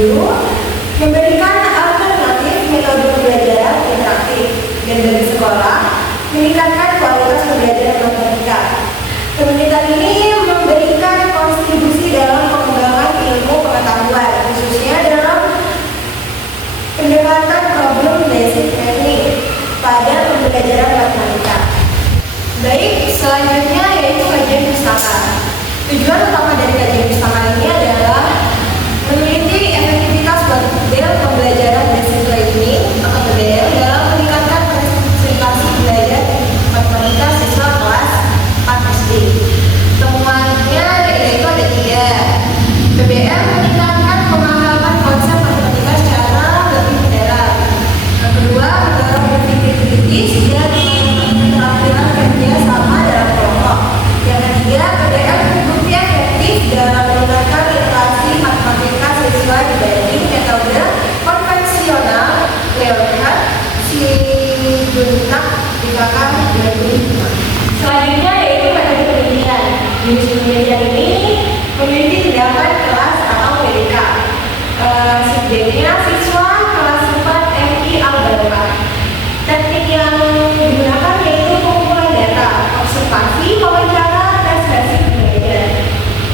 guru memberikan alternatif metode pembelajaran interaktif dan bagi sekolah meningkatkan kualitas pembelajaran matematika. Komunitas ini memberikan kontribusi dalam pengembangan ilmu pengetahuan, khususnya dalam pendekatan problem basic technique pada pembelajaran matematika. Baik, selanjutnya yaitu kajian pustaka. Tujuan utama dari kajian pustaka ini adalah meneliti efektivitas model pembelajaran basic learning atau PBL dalam meningkatkan prestasi belajar matematika siswa kelas 4 SD. Temuannya yaitu ada 3. PBL meningkatkan pemahaman konsep matematika secara lebih mendalam. Yang kedua, mendorong berpikir kritis dan keterampilan kerja sama dalam kelompok. Yang ketiga, PBL terbukti efektif dalam meningkatkan literasi matematika siswa dibanding metode konvensional Leonhard Sidunak BKK 2005. Selanjutnya yaitu metode penelitian. Jenis penelitian ini memiliki tindakan kelas atau PDK. Subjeknya siswa kelas 4 MI Al-Barokah. Teknik yang digunakan yaitu pengumpulan data, observasi, wawancara, tes basic belajar.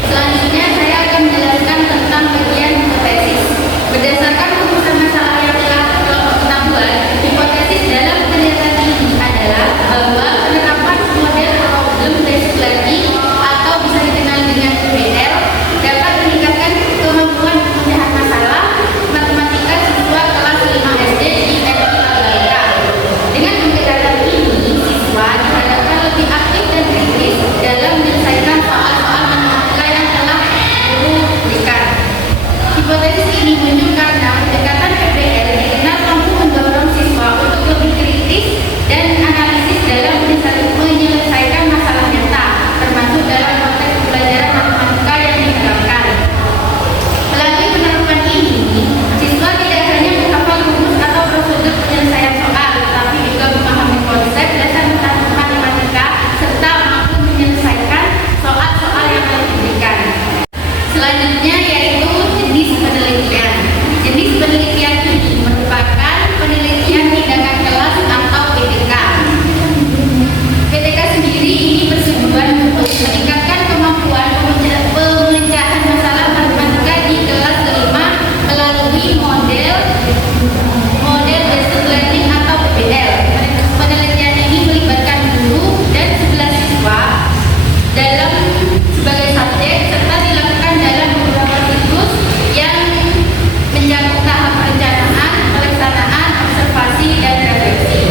Selanjutnya saya akan menjelaskan tentang bagian hipotesis. Berdasarkan rumusan masalah yang telah kelompok ketahuan, hipotesis dalam penelitian ini adalah bahwa penerapan model problem based learning atau bisa dikenal dengan PBL dapat meningkatkan kemampuan pemecahan masalah matematika siswa kelas 5 SD di MI Al-Barokah. Dengan pendekatan ini, siswa diharapkan lebih aktif dan kritis dalam menyelesaikan soal-soal matematika yang telah guru berikan. Hipotesis ini muncul karena pendekatan PBL dikenal mampu mendorong siswa untuk lebih kritis dan analisis dalam menyelesaikan masalah nyata, termasuk dalam konteks pembelajaran matematika yang diterapkan. Melalui penerapan ini, siswa tidak hanya menghafal rumus atau prosedur penyelesaian soal, tetapi juga memahami konsep dasar matematika serta mampu menyelesaikan soal-soal yang telah diberikan. Selanjutnya yaitu jenis penelitian. Jenis penelitian ini merupakan penelitian tindakan kelas atau PTK. PTK sendiri ini bertujuan untuk meningkatkan kemampuan pemecahan masalah matematika di kelas 5 melalui model basic learning atau PBL. Penelitian ini melibatkan guru dan 11 siswa dalam sebagai subjek serta dilakukan dalam beberapa siklus yang mencakup tahap perencanaan, pelaksanaan, observasi, dan refleksi.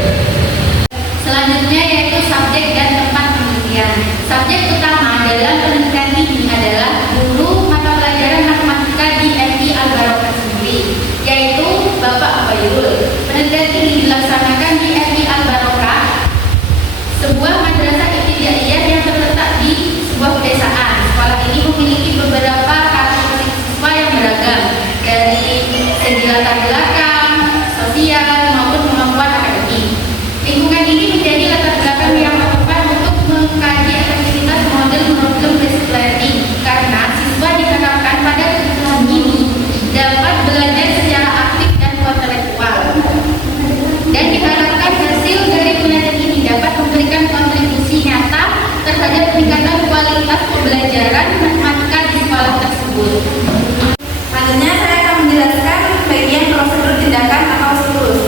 Selanjutnya yaitu subjek dan tempat penelitian. Subjek utama dalam penelitian ini adalah guru mata pelajaran matematika di MI Al-Barokah sendiri, yaitu Bapak Abayul. Penelitian ini dilaksanakan di MI Al-Barokah, sebuah madrasah ibtidaiyah yang terletak di sebuah pedesaan. Sekolah ini memiliki beberapa karakteristik siswa yang beragam, dari segi latar belakang, sosial, maupun kemampuan akademik. Lingkungan ini menjadi latar belakang yang tepat untuk mengkaji efektivitas model problem based learning karena siswa diharapkan pada kebutuhan ini dapat belajar secara aktif dan intelektual. Dan diharapkan hasil dari penelitian ini dapat memberikan kontribusi nyata terhadap peningkatan kualitas pembelajaran matematika di sekolah tersebut. Selanjutnya saya akan menjelaskan bagian prosedur tindakan atau siklus.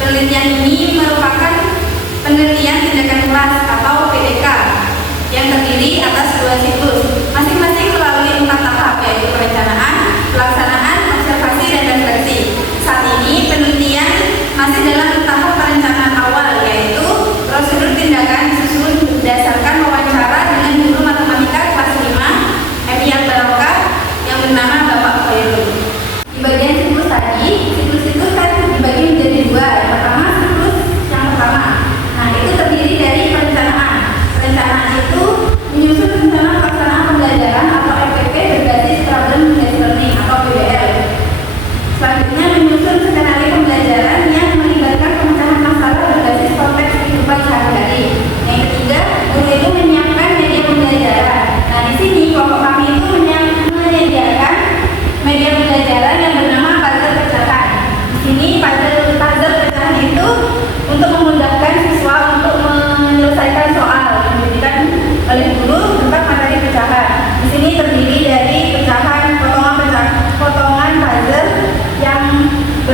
Penelitian ini merupakan penelitian tindakan kelas atau PTK yang terdiri atas 2 siklus, masing-masing melalui 4 tahap, yaitu perencanaan, pelaksanaan, observasi, dan refleksi. Saat ini penelitian masih dalam tahap perencanaan awal, yaitu prosedur tindakan disusun berdasarkan wawancara dengan guru matematika kelas 5 MI Al-Barokah yang bernama Bapak Khairul. Di bagian siklus tadi, siklus-siklus kan dibagi menjadi 2. Yang pertama siklus yang pertama. Nah, itu terdiri dari perencanaan. Perencanaan itu menyusun rencana pelaksanaan pembelajaran atau RPP berbasis problem based learning atau PBL. Selanjutnya menyusun skenario pembelajaran yang melibatkan pemecahan masalah berbasis konteks kehidupan sehari-hari. Yang ketiga, guru itu menyiapkan media pembelajaran. Nah, di sini kelompok kami itu menyediakan media pembelajaran yang bernama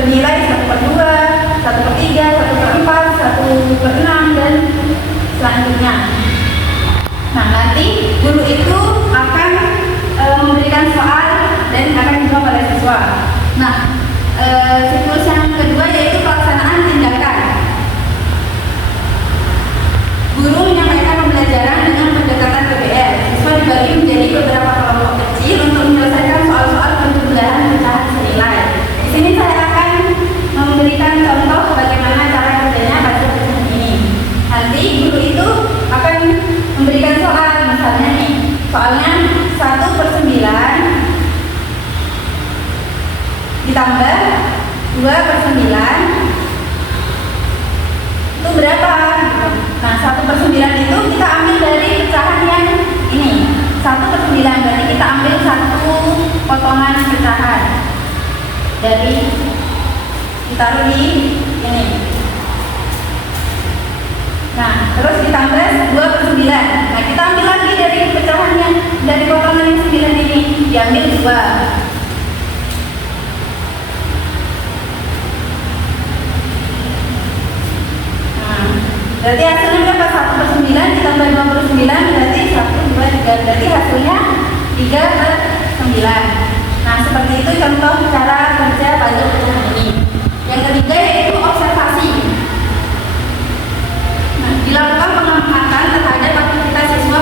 bernilai 1/2, 1/3, 1/4, 1/6 dan selanjutnya. Nah, nanti guru itu akan memberikan soal dan akan dijawab oleh siswa. Nah, siklus yang kedua yaitu pelaksanaan tindakan. Guru menyampaikan pembelajaran dengan pendekatan PBL. Siswa dibagi menjadi beberapa kelompok kecil untuk menyelesaikan soal-soal pembelajaran pecahan senilai. Di sini saya akan memberikan contoh bagaimana cara kerjanya pada pecahan ini. Nanti guru itu akan memberikan soal, misalnya nih, soalnya 1/9 ditambah 2/9 itu berapa? Nah, 1/9 itu kita ambil dari pecahan yang ini. 1/9 berarti kita ambil satu potongan pecahan dari ditaruh di ini. Nah, terus ditambah 2/9. Nah, kita ambil lagi dari pecahan yang dari potongan yang 9 ini, diambil 2. Berarti hasilnya berapa? 1/9 ditambah 2/9 berarti 1, 2, 3. Berarti hasilnya 3/9. Nah, seperti itu contoh cara kerja pada pecahan ini. Yang ketiga yaitu observasi. Nah, dilakukan pengamatan terhadap aktivitas siswa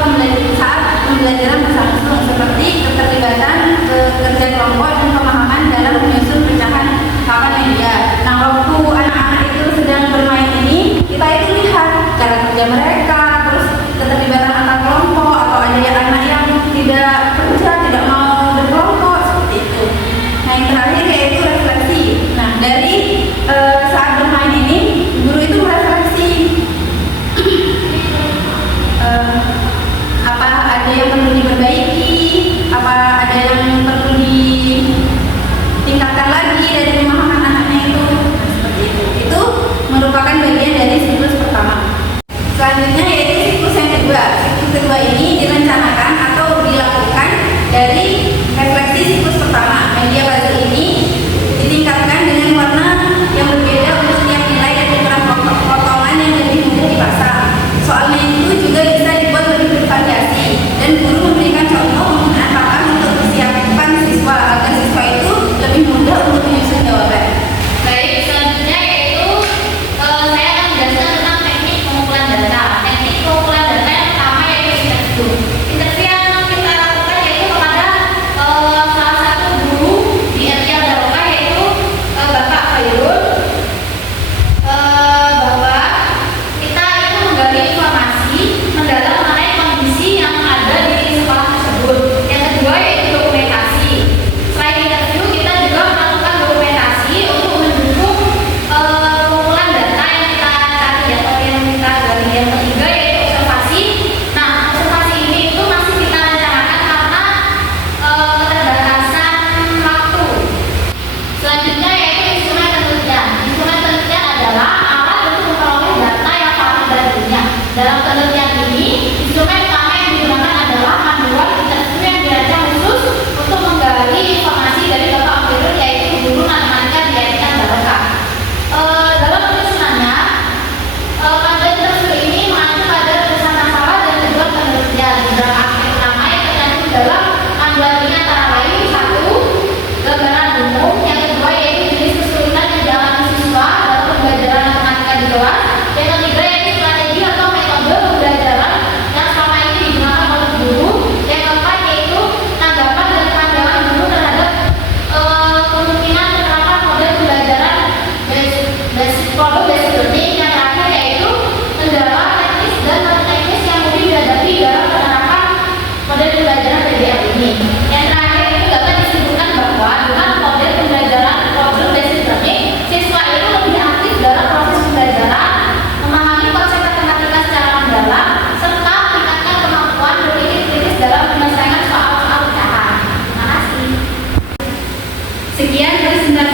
saat pembelajaran berlangsung seperti keterlibatan kerja kelompok dan pemahaman dalam menyusun pecahan papan media. Nah, waktu anak-anak itu sedang bermain ini, kita itu lihat cara kerja mereka, terus keterlibatan antar kelompok, atau ada anak yang tidak kerja, tidak mau berkelompok, seperti itu. Nah, yang terakhir yaitu refleksi. Nah, dari saat bermain ini, guru itu merefleksi apa ada yang perlu diperbaiki, apa ada yang perlu ditingkatkan lagi dari pemahaman anaknya itu. Nah, seperti itu. Itu merupakan bagian dari siklus pertama. Selanjutnya yaitu siklus yang kedua. Siklus kedua ini direncanakan atau dilakukan dari refleksi siklus pertama. Media puzzle ini ditingkatkan dengan warna yang berbeda untuk tiap nilai dan ukuran potongan yang lebih mudah dipasang. Soalnya itu juga bisa dibuat lebih bervariasi dan guru memberikan contoh penggunaan papan untuk persiapan siswa agar siswa itu lebih mudah untuk menyusun jawaban. Baik, selanjutnya yaitu saya akan menjelaskan tentang teknik pengumpulan data. Teknik pengumpulan data yang pertama yaitu interview. Interview yang kita lakukan yaitu kepada salah satu guru di RIA Daroka yaitu Bapak Khairul, bahwa kita itu menggali informasi mendalam mengenai kondisi yang ada di sekolah tersebut. Yang kedua yaitu dokumentasi. Selain interview, kita juga melakukan dokumentasi untuk mendukung pengumpulan data yang kita cari atau yang kita gali. Yang ketiga yaitu observasi. Nah, observasi ini itu masih kita rencanakan karena keterbatasan waktu. Selanjutnya yaitu instrumen penelitian. Instrumen penelitian adalah alat untuk memperoleh data yang valid dari dunia. Dalam penelitian ini, instrumen utama yang digunakan adalah manual interview yang dirancang khusus untuk menggali informasi dari Bapak Khairul yaitu guru matematika di RIA Daroka. Dalam penyusunannya, pada interview ini mengacu pada tulisan masalah dan tujuan penelitian. Dalam aspek utama yang tercantum dalam panduan ini antara lain: 1. Gambaran umum. Yang kedua yaitu jenis kesulitan yang dialami siswa dalam pembelajaran matematika di kelas. Yang ketiga yaitu strategi atau metode pembelajaran yang selama ini digunakan oleh guru. Yang keempat yaitu tanggapan dan pandangan guru terhadap kemungkinan penerapan model pembelajaran problem based learning. Yang terakhir yaitu kendala teknis dan non teknis yang mungkin dihadapi dalam penerapan model pembelajaran PBL ini. Yang terakhir itu dapat disebutkan bahwa dengan model pembelajaran problem based learning, siswa itu lebih aktif dalam proses pembelajaran, memahami konsep matematika secara mendalam, serta meningkatkan kemampuan berpikir kritis dalam menyelesaikan soal-soal pecahan. Terima kasih. Sekian presentasi